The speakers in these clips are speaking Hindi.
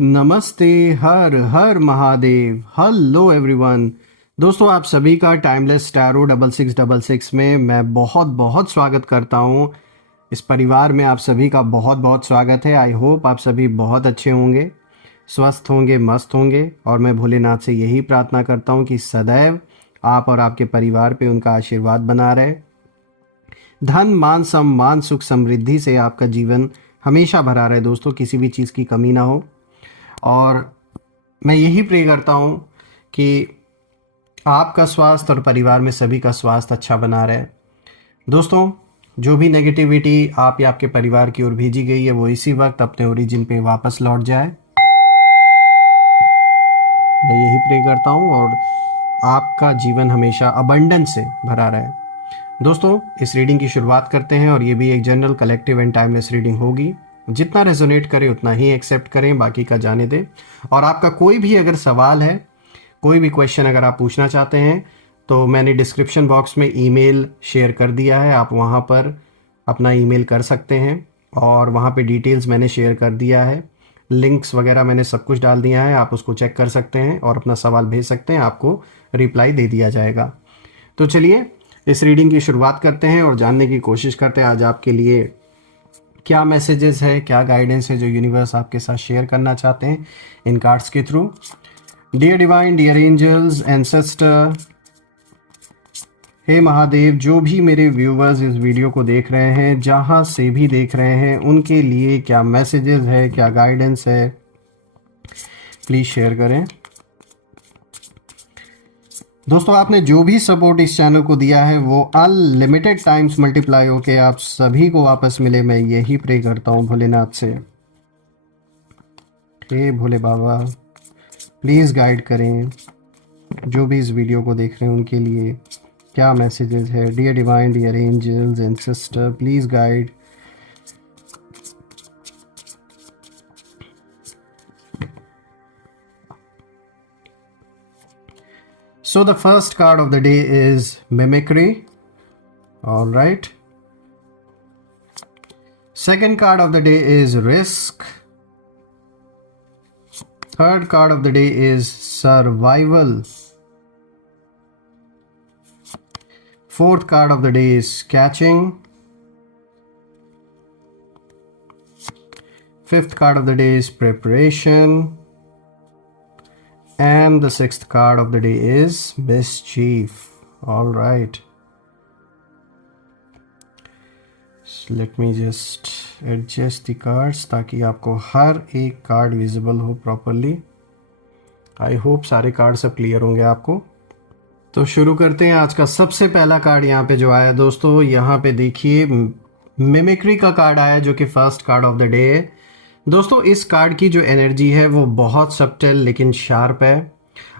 नमस्ते। हर हर महादेव। Hello everyone. दोस्तों, आप सभी का टाइमलेस टैरो 6666 में मैं बहुत बहुत स्वागत करता हूँ। इस परिवार में आप सभी का बहुत बहुत स्वागत है। आई होप आप सभी बहुत अच्छे होंगे, स्वस्थ होंगे, मस्त होंगे। और मैं भोलेनाथ से यही प्रार्थना करता हूँ कि सदैव आप और आपके परिवार पे उनका आशीर्वाद बना रहे। धन, मान, सम्मान, सुख, समृद्धि से आपका जीवन हमेशा भरा रहे दोस्तों, किसी भी चीज़ की कमी ना हो। और मैं यही प्रे करता हूँ कि आपका स्वास्थ्य और परिवार में सभी का स्वास्थ्य अच्छा बना रहे। दोस्तों, जो भी नेगेटिविटी आप या आपके परिवार की ओर भेजी गई है वो इसी वक्त अपने ओरिजिन पे वापस लौट जाए। मैं यही प्रे करता हूँ और आपका जीवन हमेशा अबंडेंस से भरा रहे। दोस्तों, इस रीडिंग की शुरुआत करते हैं और ये भी एक general, collective and timeless reading होगी। जितना रेजोनेट करे उतना ही एक्सेप्ट करें, बाकी का जाने दें। और आपका कोई भी अगर सवाल है, कोई भी क्वेश्चन अगर आप पूछना चाहते हैं तो मैंने डिस्क्रिप्शन बॉक्स में ईमेल शेयर कर दिया है। आप वहाँ पर अपना ईमेल कर सकते हैं और वहाँ पे डिटेल्स मैंने शेयर कर दिया है। लिंक्स वगैरह मैंने सब कुछ डाल दिया है, आप उसको चेक कर सकते हैं और अपना सवाल भेज सकते हैं, आपको रिप्लाई दे दिया जाएगा। तो चलिए इस रीडिंग की शुरुआत करते हैं और जानने की कोशिश करते हैं आज आपके लिए क्या मैसेजेस है, क्या गाइडेंस है जो यूनिवर्स आपके साथ शेयर करना चाहते हैं इन कार्ड्स के through. Dear divine, dear angels, ancestor, हे महादेव, जो भी मेरे व्यूवर्स इस वीडियो को देख रहे हैं, जहां से भी देख रहे हैं, उनके लिए क्या मैसेजेस है, क्या गाइडेंस है, प्लीज शेयर करें। दोस्तों, आपने जो भी सपोर्ट इस चैनल को दिया है वो अनलिमिटेड टाइम्स मल्टीप्लाई होके आप सभी को वापस मिले। मैं यही प्रे करता हूँ भोलेनाथ से। हे भोले बाबा, प्लीज़ गाइड करें जो भी इस वीडियो को देख रहे हैं उनके लिए क्या मैसेजेस है। Dear divine, dear angels and sister, please guide. So the first card of the day is mimicry. All right. Second card of the day is risk. Third card of the day is survival. Fourth card of the day is catching. Fifth card of the day is preparation. And the sixth card of the day is mischief. All right. So let me just adjust the cards ताकि आपको हर एक कार्ड विजिबल हो प्रॉपरली। आई होप सारे कार्ड सब क्लियर होंगे आपको। तो शुरू करते हैं। आज का सबसे पहला कार्ड यहाँ पे जो आया दोस्तों, यहाँ पे देखिए मिमिक्री का कार्ड आया जो कि first card of the day है। दोस्तों, इस कार्ड की जो एनर्जी है वो बहुत सब्टल लेकिन शार्प है।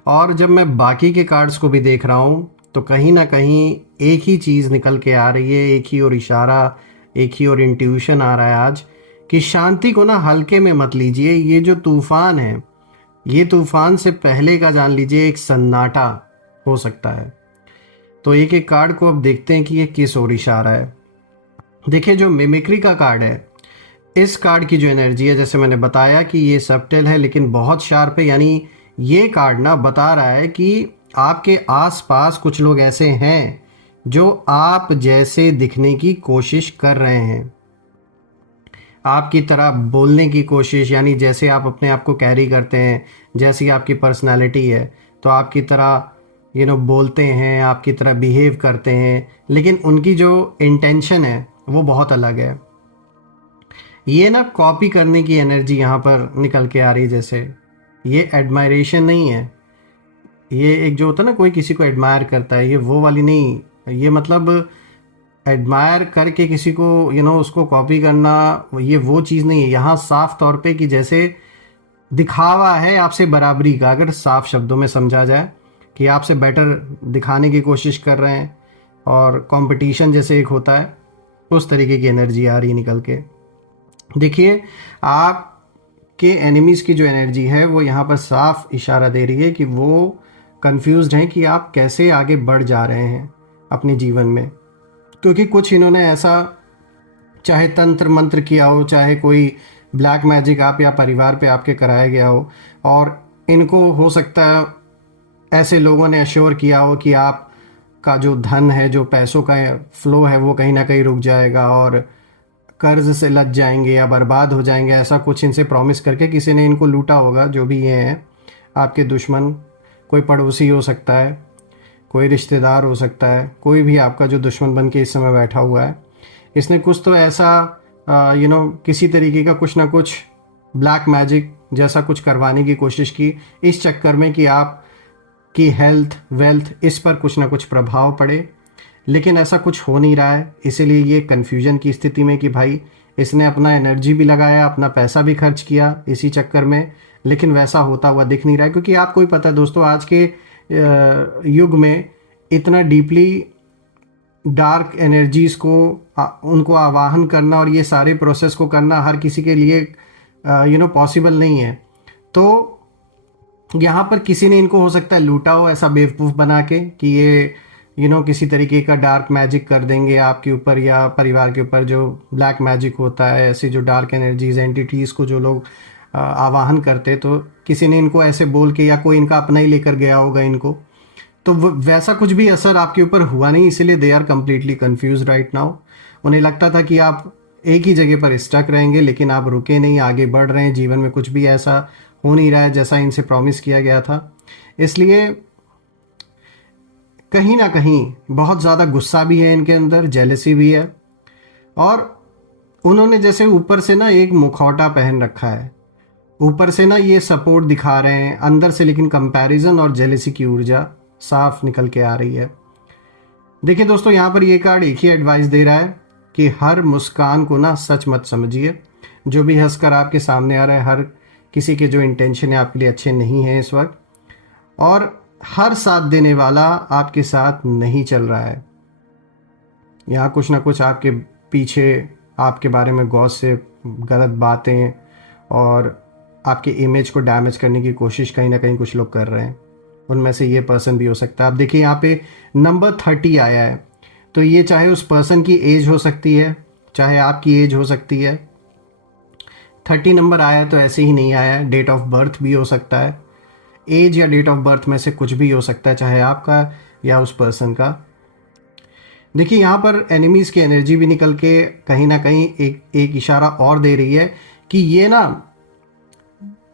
और जब मैं बाकी के कार्ड्स को भी देख रहा हूँ तो कहीं ना कहीं एक ही चीज़ निकल के आ रही है, एक ही और इशारा, एक ही और इंट्यूशन आ रहा है आज कि शांति को ना हल्के में मत लीजिए। ये जो तूफान है, ये तूफान से पहले का जान लीजिए एक सन्नाटा हो सकता है। तो एक एक कार्ड को अब देखते हैं कि ये किस ओर इशारा है। देखिए, जो मिमिक्री का कार्ड है, इस कार्ड की जो एनर्जी है, जैसे मैंने बताया कि ये सबटेल है लेकिन बहुत शार्प है। यानी ये कार्ड ना बता रहा है कि आपके आसपास कुछ लोग ऐसे हैं जो आप जैसे दिखने की कोशिश कर रहे हैं, आपकी तरह बोलने की कोशिश, यानी जैसे आप अपने आप को कैरी करते हैं, जैसी आपकी पर्सनालिटी है तो आपकी तरह बोलते हैं, आपकी तरह बिहेव करते हैं, लेकिन उनकी जो इंटेंशन है वो बहुत अलग है। ये ना कॉपी करने की एनर्जी यहाँ पर निकल के आ रही है। जैसे ये एडमायरेशन नहीं है, ये एक जो होता है ना, कोई किसी को एडमायर करता है, ये वो वाली नहीं। ये मतलब एडमायर करके किसी को उसको कॉपी करना, ये वो चीज़ नहीं है। यहाँ साफ तौर पे कि जैसे दिखावा है आपसे बराबरी का, अगर साफ शब्दों में समझा जाए कि आपसे बेटर दिखाने की कोशिश कर रहे हैं और कंपटीशन जैसे एक होता है, उस तरीके की एनर्जी आ रही है निकल के। देखिए, आपके एनिमीज़ की जो एनर्जी है वो यहाँ पर साफ इशारा दे रही है कि वो कंफ्यूज्ड हैं कि आप कैसे आगे बढ़ जा रहे हैं अपने जीवन में। क्योंकि कुछ इन्होंने ऐसा चाहे तंत्र मंत्र किया हो, चाहे कोई ब्लैक मैजिक आप या परिवार पे आपके कराया गया हो, और इनको हो सकता है ऐसे लोगों ने अश्योर किया हो कि आपका जो धन है, जो पैसों का फ्लो है, वो कहीं ना कहीं रुक जाएगा और कर्ज से लग जाएंगे या बर्बाद हो जाएंगे। ऐसा कुछ इनसे प्रॉमिस करके किसी ने इनको लूटा होगा। जो भी ये हैं आपके दुश्मन, कोई पड़ोसी हो सकता है, कोई रिश्तेदार हो सकता है, कोई भी आपका जो दुश्मन बन के इस समय बैठा हुआ है, इसने कुछ तो ऐसा किसी तरीके का कुछ ना कुछ ब्लैक मैजिक जैसा कुछ करवाने की कोशिश की, इस चक्कर में कि आप की हेल्थ वेल्थ इस पर कुछ ना कुछ प्रभाव पड़े। लेकिन ऐसा कुछ हो नहीं रहा है, इसीलिए ये कन्फ्यूजन की स्थिति में कि भाई इसने अपना एनर्जी भी लगाया, अपना पैसा भी खर्च किया इसी चक्कर में, लेकिन वैसा होता हुआ दिख नहीं रहा है। क्योंकि आपको ही पता है दोस्तों, आज के युग में इतना डीपली डार्क एनर्जीज़ को उनको आवाहन करना और ये सारे प्रोसेस को करना हर किसी के लिए पॉसिबल नहीं है। तो यहाँ पर किसी ने इनको हो सकता है लूटा हो ऐसा बेवकूफ़ बना के कि ये किसी तरीके का डार्क मैजिक कर देंगे आपके ऊपर या परिवार के ऊपर। जो ब्लैक मैजिक होता है, ऐसी जो डार्क एनर्जीज एंटिटीज़ को जो लोग आवाहन करते, तो किसी ने इनको ऐसे बोल के या कोई इनका अपना ही लेकर गया होगा इनको, तो वैसा कुछ भी असर आपके ऊपर हुआ नहीं। इसीलिए they are completely confuse right now. उन्हें लगता था कि आप एक ही जगह पर स्टक रहेंगे, लेकिन आप रुके नहीं, आगे बढ़ रहे हैं। जीवन में कुछ भी ऐसा हो नहीं रहा है जैसा इनसे प्रॉमिस किया गया था। इसलिए कहीं ना कहीं बहुत ज़्यादा गुस्सा भी है इनके अंदर, जेलसी भी है, और उन्होंने जैसे ऊपर से ना एक मुखौटा पहन रखा है, ऊपर से ना ये सपोर्ट दिखा रहे हैं, अंदर से लेकिन कंपैरिजन और जेलसी की ऊर्जा साफ निकल के आ रही है। देखिए दोस्तों, यहाँ पर ये कार्ड एक ही एडवाइस दे रहा है कि हर मुस्कान को ना सच मत समझिए। जो भी हंसकर आपके सामने आ रहा है, हर किसी के जो इंटेंशन है आपके लिए अच्छे नहीं है इस वक्त, और हर साथ देने वाला आपके साथ नहीं चल रहा है। यहाँ कुछ ना कुछ आपके पीछे आपके बारे में गॉसिप, गलत बातें और आपके इमेज को डैमेज करने की कोशिश कहीं ना कहीं कुछ लोग कर रहे हैं। उनमें से ये पर्सन भी हो सकता है। आप देखिए यहाँ पे नंबर 30 आया है, तो ये चाहे उस पर्सन की एज हो सकती है, चाहे आपकी एज हो सकती है। 30 नंबर आया है तो ऐसे ही नहीं आया है, डेट ऑफ बर्थ भी हो सकता है। एज या डेट ऑफ बर्थ में से कुछ भी हो सकता है, चाहे आपका या उस पर्सन का। देखिए यहाँ पर एनिमीज़ की एनर्जी भी निकल के कहीं ना कहीं एक इशारा और दे रही है कि ये ना,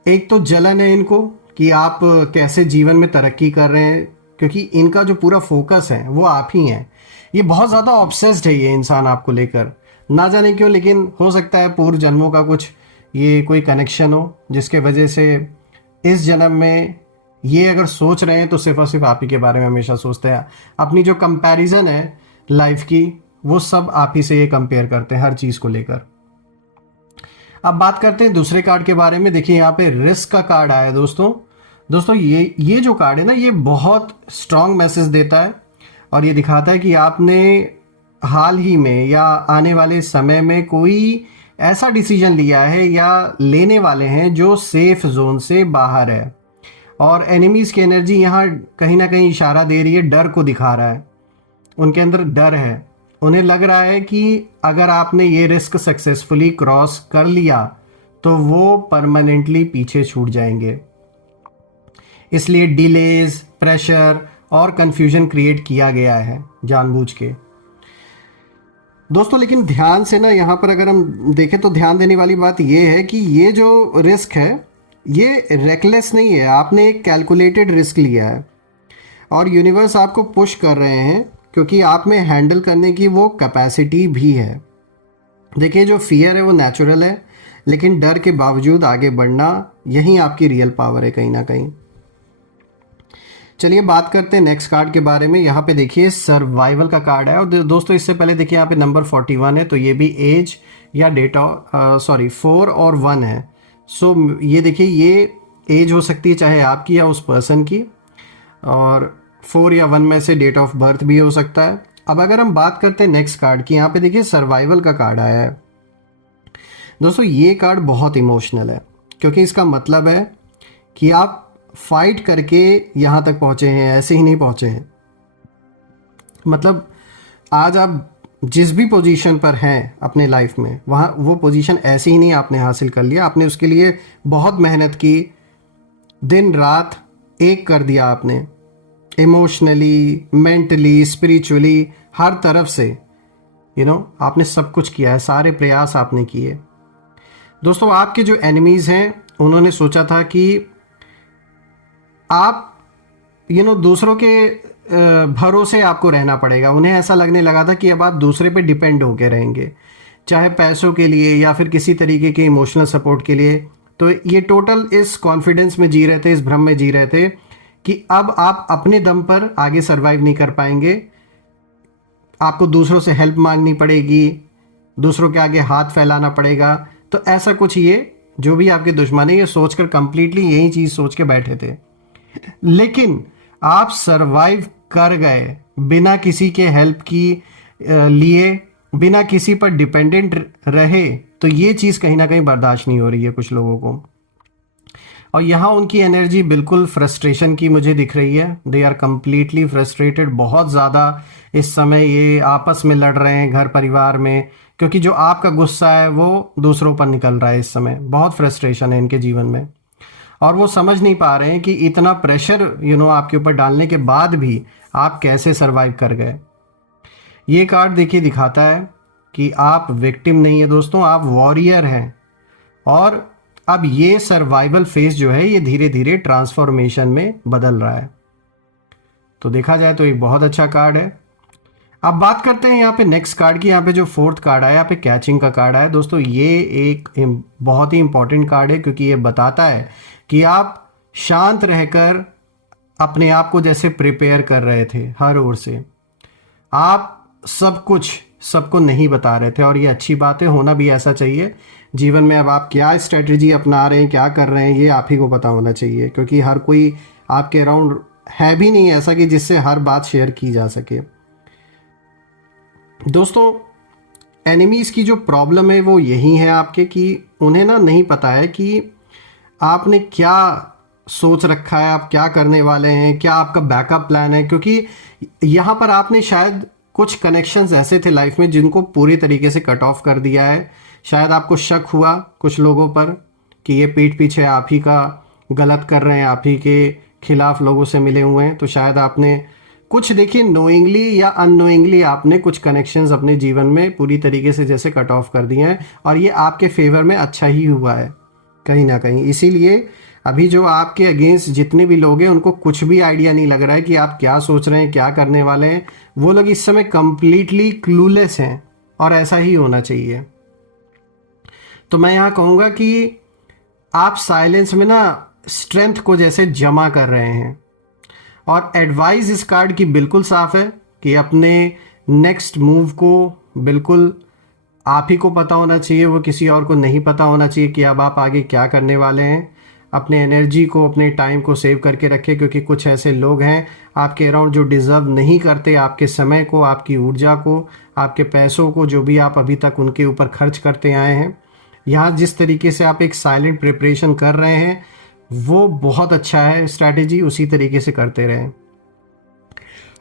एक तो जलन है इनको कि आप कैसे जीवन में तरक्की कर रहे हैं, क्योंकि इनका जो पूरा फोकस है वो आप ही हैं। ये बहुत ज़्यादा ऑब्सेस्ड है ये इंसान आपको लेकर, ना जाने क्यों, लेकिन हो सकता है पूर्व जन्मों का कुछ ये कोई कनेक्शन हो, जिसके वजह से इस जन्म में ये अगर सोच रहे हैं तो सिर्फ और सिर्फ आप ही के बारे में हमेशा सोचते हैं। अपनी जो कंपैरिजन है लाइफ की, वो सब आप ही से ये कंपेयर करते हैं हर चीज़ को लेकर। अब बात करते हैं दूसरे कार्ड के बारे में। देखिए यहाँ पे रिस्क का कार्ड आया है दोस्तों ये जो कार्ड है ना, ये बहुत स्ट्रांग मैसेज देता है और ये दिखाता है कि आपने हाल ही में या आने वाले समय में कोई ऐसा डिसीजन लिया है या लेने वाले हैं जो सेफ जोन से बाहर है। और एनिमीज़ की एनर्जी यहाँ कहीं ना कहीं इशारा दे रही है, डर को दिखा रहा है। उनके अंदर डर है, उन्हें लग रहा है कि अगर आपने ये रिस्क सक्सेसफुली क्रॉस कर लिया तो वो परमानेंटली पीछे छूट जाएंगे। इसलिए डिलेज, प्रेशर और कंफ्यूजन क्रिएट किया गया है जानबूझ के दोस्तों। लेकिन ध्यान से ना यहाँ पर अगर हम देखें तो ध्यान देने वाली बात ये है कि ये जो रिस्क है ये रेकलेस नहीं है, आपने एक कैलकुलेटेड रिस्क लिया है और यूनिवर्स आपको पुश कर रहे हैं क्योंकि आप में हैंडल करने की वो कैपेसिटी भी है। देखिए जो फियर है वो नेचुरल है, लेकिन डर के बावजूद आगे बढ़ना, यही आपकी रियल पावर है कहीं ना कहीं। चलिए बात करते हैं नेक्स्ट कार्ड के बारे में। यहाँ पे देखिए सर्वाइवल का कार्ड है और दोस्तों इससे पहले देखिए यहाँ पे नंबर 41 है, तो ये भी एज या डेट ऑफ 4 और 1 है। सो ये देखिए ये एज हो सकती है चाहे आपकी या उस पर्सन की, और 4 या 1 में से डेट ऑफ बर्थ भी हो सकता है। अब अगर हम बात करते हैं नेक्स्ट कार्ड की, यहाँ पे देखिए सर्वाइवल का कार्ड आया है। दोस्तों ये कार्ड बहुत इमोशनल है क्योंकि इसका मतलब है कि आप फाइट करके यहाँ तक पहुँचे हैं, ऐसे ही नहीं पहुँचे हैं। मतलब आज आप जिस भी पोजीशन पर हैं अपने लाइफ में, वहाँ वो पोजीशन ऐसे ही नहीं आपने हासिल कर लिया, आपने उसके लिए बहुत मेहनत की, दिन रात एक कर दिया आपने, इमोशनली, मेंटली, स्पिरिचुअली, हर तरफ से आपने सब कुछ किया है, सारे प्रयास आपने किए। दोस्तों, आपके जो एनिमीज़ हैं उन्होंने सोचा था कि आप दूसरों के भरोसे आपको रहना पड़ेगा। उन्हें ऐसा लगने लगा था कि अब आप दूसरे पे डिपेंड होके रहेंगे, चाहे पैसों के लिए या फिर किसी तरीके के इमोशनल सपोर्ट के लिए। तो ये टोटल इस कॉन्फिडेंस में जी रहे थे, इस भ्रम में जी रहे थे कि अब आप अपने दम पर आगे सर्वाइव नहीं कर पाएंगे, आपको दूसरों से हेल्प मांगनी पड़ेगी, दूसरों के आगे हाथ फैलाना पड़ेगा। तो ऐसा कुछ ये जो भी आपके दुश्मन है ये सोचकर कंप्लीटली यही चीज़ सोच के बैठे थे। लेकिन आप सरवाइव कर गए बिना किसी के हेल्प की लिए, बिना किसी पर डिपेंडेंट रहे। तो ये चीज़ कहीं ना कहीं बर्दाश्त नहीं हो रही है कुछ लोगों को। और यहाँ उनकी एनर्जी बिल्कुल फ्रस्ट्रेशन की मुझे दिख रही है। दे आर कंप्लीटली फ्रस्ट्रेटेड, बहुत ज़्यादा इस समय ये आपस में लड़ रहे हैं घर परिवार में, क्योंकि जो आपका गुस्सा है वो दूसरों पर निकल रहा है। इस समय बहुत फ्रस्ट्रेशन है इनके जीवन में और वो समझ नहीं पा रहे हैं कि इतना प्रेशर आपके ऊपर डालने के बाद भी आप कैसे सरवाइव कर गए। ये कार्ड देखिए दिखाता है कि आप विक्टिम नहीं है दोस्तों, आप वॉरियर हैं। और अब ये सर्वाइवल फेज जो है ये धीरे धीरे ट्रांसफॉर्मेशन में बदल रहा है। तो देखा जाए तो एक बहुत अच्छा कार्ड है। अब बात करते हैं यहाँ पे नेक्स्ट कार्ड की। यहाँ पे जो फोर्थ कार्ड आया, यहाँ पे कैचिंग का कार्ड आया। दोस्तों ये एक बहुत ही इंपॉर्टेंट कार्ड है, क्योंकि ये बताता है कि आप शांत रहकर अपने आप को जैसे प्रिपेयर कर रहे थे, हर ओर से आप सब कुछ सबको नहीं बता रहे थे। और ये अच्छी बात है, होना भी ऐसा चाहिए जीवन में। अब आप क्या स्ट्रेटजी अपना रहे हैं, क्या कर रहे हैं, ये आप ही को पता होना चाहिए, क्योंकि हर कोई आपके अराउंड है भी नहीं ऐसा कि जिससे हर बात शेयर की जा सके। दोस्तों, एनिमीज़ की जो प्रॉब्लम है वो यही है आपके कि उन्हें नहीं पता है कि आपने क्या सोच रखा है, आप क्या करने वाले हैं, क्या आपका बैकअप प्लान है। क्योंकि यहाँ पर आपने शायद कुछ कनेक्शंस ऐसे थे लाइफ में जिनको पूरी तरीके से कट ऑफ कर दिया है। शायद आपको शक हुआ कुछ लोगों पर कि ये पीठ पीछे आप ही का गलत कर रहे हैं, आप ही के खिलाफ लोगों से मिले हुए हैं। तो शायद आपने कुछ, देखिए, नोइंगली या अननोइंगली आपने कुछ कनेक्शंस अपने जीवन में पूरी तरीके से जैसे कट ऑफ कर दिए हैं। और ये आपके फेवर में अच्छा ही हुआ है कहीं ना कहीं। इसीलिए अभी जो आपके अगेंस्ट जितने भी लोग हैं उनको कुछ भी आइडिया नहीं लग रहा है कि आप क्या सोच रहे हैं, क्या करने वाले हैं। वो लोग इस समय कंप्लीटली क्लूलेस हैं और ऐसा ही होना चाहिए। तो मैं यहाँ कहूँगा कि आप साइलेंस में स्ट्रेंथ को जैसे जमा कर रहे हैं। और एडवाइस इस कार्ड की बिल्कुल साफ है कि अपने नेक्स्ट मूव को बिल्कुल आप ही को पता होना चाहिए, वो किसी और को नहीं पता होना चाहिए कि अब आप आगे क्या करने वाले हैं। अपने एनर्जी को, अपने टाइम को सेव करके रखें, क्योंकि कुछ ऐसे लोग हैं आपके अराउंड जो डिज़र्व नहीं करते आपके समय को, आपकी ऊर्जा को, आपके पैसों को, जो भी आप अभी तक उनके ऊपर खर्च करते आए हैं। यहाँ जिस तरीके से आप एक साइलेंट प्रिपरेशन कर रहे हैं वो बहुत अच्छा है स्ट्रैटेजी, उसी तरीके से करते रहें।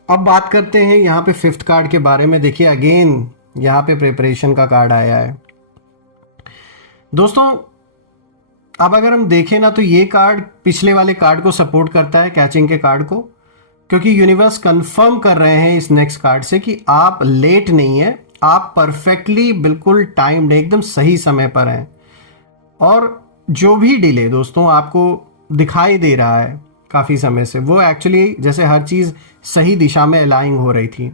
अब बात करते हैं यहाँ पे फिफ्थ कार्ड के बारे में। देखिए अगेन यहाँ पे प्रिपरेशन का कार्ड आया है। दोस्तों, अब अगर हम देखें तो ये कार्ड पिछले वाले कार्ड को सपोर्ट करता है, कैचिंग के कार्ड को, क्योंकि यूनिवर्स कंफर्म कर रहे हैं इस नेक्स्ट कार्ड से कि आप लेट नहीं है, आप परफेक्टली बिल्कुल टाइम्ड, एकदम सही समय पर हैं। और जो भी डिले दोस्तों आपको दिखाई दे रहा है काफ़ी समय से, वो एक्चुअली जैसे हर चीज़ सही दिशा में अलाइन हो रही थी।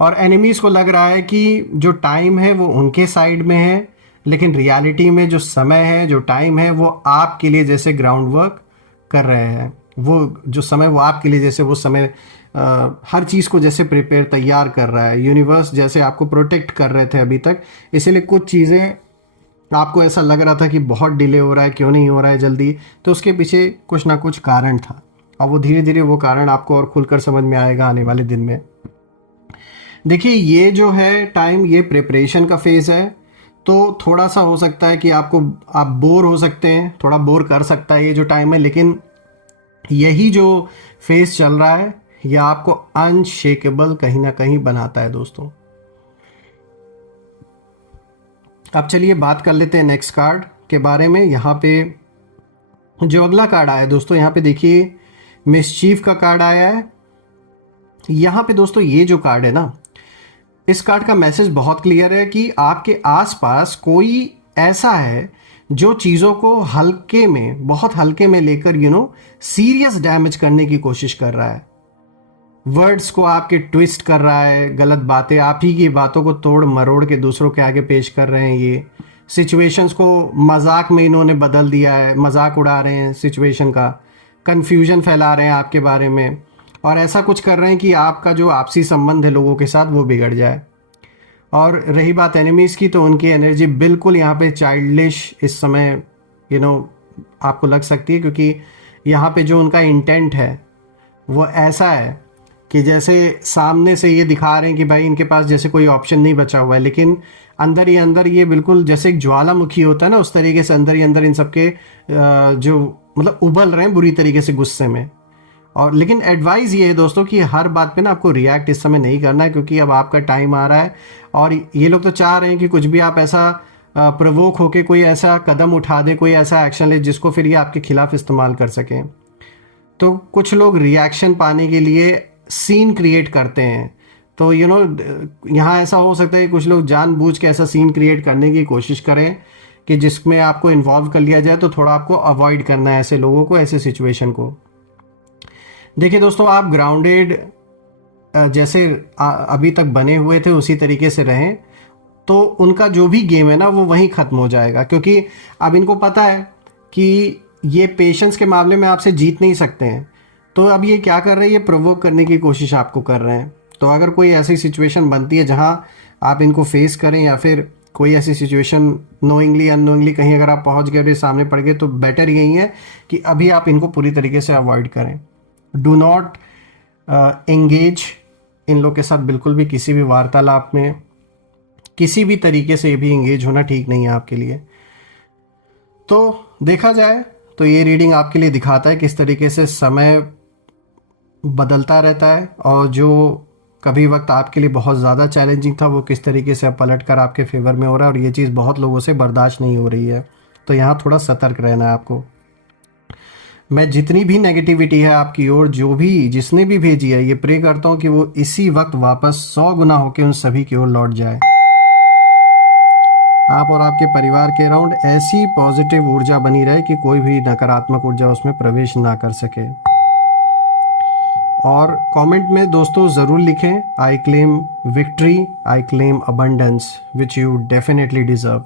और एनिमीज़ को लग रहा है कि जो टाइम है वो उनके साइड में है, लेकिन रियलिटी में जो समय है, जो टाइम है, वो आपके लिए जैसे ग्राउंड वर्क कर रहे हैं। वो जो समय वो आपके लिए जैसे वो समय हर चीज़ को जैसे प्रिपेयर तैयार कर रहा है। यूनिवर्स जैसे आपको प्रोटेक्ट कर रहे थे अभी तक, इसीलिए कुछ चीज़ें आपको ऐसा लग रहा था कि बहुत डिले हो रहा है, क्यों नहीं हो रहा है जल्दी, तो उसके पीछे कुछ ना कुछ कारण था। और वो धीरे धीरे वो कारण आपको और खुलकर समझ में आएगा आने वाले दिन में। देखिए ये जो है टाइम, ये प्रिपरेशन का फेज़ है, तो थोड़ा सा हो सकता है कि आप बोर हो सकते हैं, थोड़ा बोर कर सकता है ये जो टाइम है। लेकिन यही जो फेज़ चल रहा है यह आपको अनशेकेबल कहीं ना कहीं बनाता है दोस्तों। अब चलिए बात कर लेते हैं नेक्स्ट कार्ड के बारे में। यहाँ पे जो अगला कार्ड आया है दोस्तों, यहाँ पे देखिए मिसचीफ का कार्ड आया है। यहाँ पे दोस्तों ये जो कार्ड है ना, इस कार्ड का मैसेज बहुत क्लियर है कि आपके आसपास कोई ऐसा है जो चीज़ों को हल्के में, बहुत हल्के में लेकर सीरियस डैमेज करने की कोशिश कर रहा है। वर्ड्स को आपके ट्विस्ट कर रहा है, गलत बातें, आप ही की बातों को तोड़ मरोड़ के दूसरों के आगे पेश कर रहे हैं। ये सिचुएशंस को मजाक में इन्होंने बदल दिया है, मजाक उड़ा रहे हैं सिचुएशन का, कन्फ्यूजन फैला रहे हैं आपके बारे में, और ऐसा कुछ कर रहे हैं कि आपका जो आपसी संबंध है लोगों के साथ वो बिगड़ जाए। और रही बात एनिमीज़ की, तो उनकी एनर्जी बिल्कुल यहाँ पे चाइल्डिश इस समय आपको लग सकती है, क्योंकि यहाँ पे जो उनका इंटेंट है वो ऐसा है कि जैसे सामने से ये दिखा रहे हैं कि भाई इनके पास जैसे कोई ऑप्शन नहीं बचा हुआ है, लेकिन अंदर ही अंदर ये बिल्कुल जैसे एक ज्वालामुखी होता है ना, उस तरीके से अंदर ही अंदर इन सबके जो मतलब उबल रहे हैं बुरी तरीके से गुस्से में। और लेकिन एडवाइस ये है दोस्तों कि हर बात पे ना आपको रिएक्ट इस समय नहीं करना है, क्योंकि अब आपका टाइम आ रहा है और ये लोग तो चाह रहे हैं कि कुछ भी आप ऐसा प्रवोक होके कोई ऐसा कदम उठा दे, कोई ऐसा एक्शन ले जिसको फिर ये आपके खिलाफ इस्तेमाल कर सकें। तो कुछ लोग रिएक्शन पाने के लिए सीन क्रिएट करते हैं। तो यहाँ ऐसा हो सकता है कि कुछ लोग जानबूझ के ऐसा सीन क्रिएट करने की कोशिश करें कि जिसमें आपको इन्वॉल्व कर लिया जाए। तो थोड़ा आपको अवॉइड करना है ऐसे लोगों को, ऐसे सिचुएशन को। देखिए दोस्तों, आप ग्राउंडेड जैसे अभी तक बने हुए थे उसी तरीके से रहें, तो उनका जो भी गेम है ना वो वहीं ख़त्म हो जाएगा, क्योंकि अब इनको पता है कि ये पेशेंस के मामले में आपसे जीत नहीं सकते हैं। तो अब ये क्या कर रहे हैं, ये प्रोवोक करने की कोशिश आपको कर रहे हैं। तो अगर कोई ऐसी सिचुएशन बनती है जहां आप इनको फेस करें, या फिर कोई ऐसी सिचुएशन नोइंगली अननोइंगली कहीं अगर आप पहुंच गए और सामने पड़ गए, तो बेटर यही है कि अभी आप इनको पूरी तरीके से अवॉइड करें। डू नॉट एंगेज इन लोग के साथ बिल्कुल भी, किसी भी वार्तालाप में किसी भी तरीके से भी एंगेज होना ठीक नहीं है आपके लिए। तो देखा जाए तो ये रीडिंग आपके लिए दिखाता है किस तरीके से समय बदलता रहता है, और जो कभी वक्त आपके लिए बहुत ज़्यादा चैलेंजिंग था वो किस तरीके से अब पलट कर आपके फेवर में हो रहा है, और ये चीज़ बहुत लोगों से बर्दाश्त नहीं हो रही है। तो यहाँ थोड़ा सतर्क रहना है आपको। मैं जितनी भी नेगेटिविटी है आपकी ओर, जो भी जिसने भी भेजी है, ये प्रे करता हूँ कि वो इसी वक्त वापस 100 गुना होकर उन सभी की ओर लौट जाए। आप और आपके परिवार के अराउंड ऐसी पॉजिटिव ऊर्जा बनी रहे कि कोई भी नकारात्मक ऊर्जा उसमें प्रवेश ना कर सके। और कमेंट में दोस्तों ज़रूर लिखें, I claim victory, I claim abundance which you definitely deserve.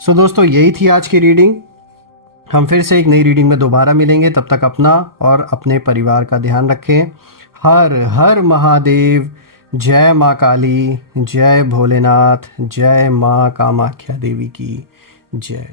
So दोस्तों, यही थी आज की रीडिंग। हम फिर से एक नई रीडिंग में दोबारा मिलेंगे। तब तक अपना और अपने परिवार का ध्यान रखें। हर हर महादेव। जय माँ काली, जय भोलेनाथ, जय माँ कामाख्या देवी की जय।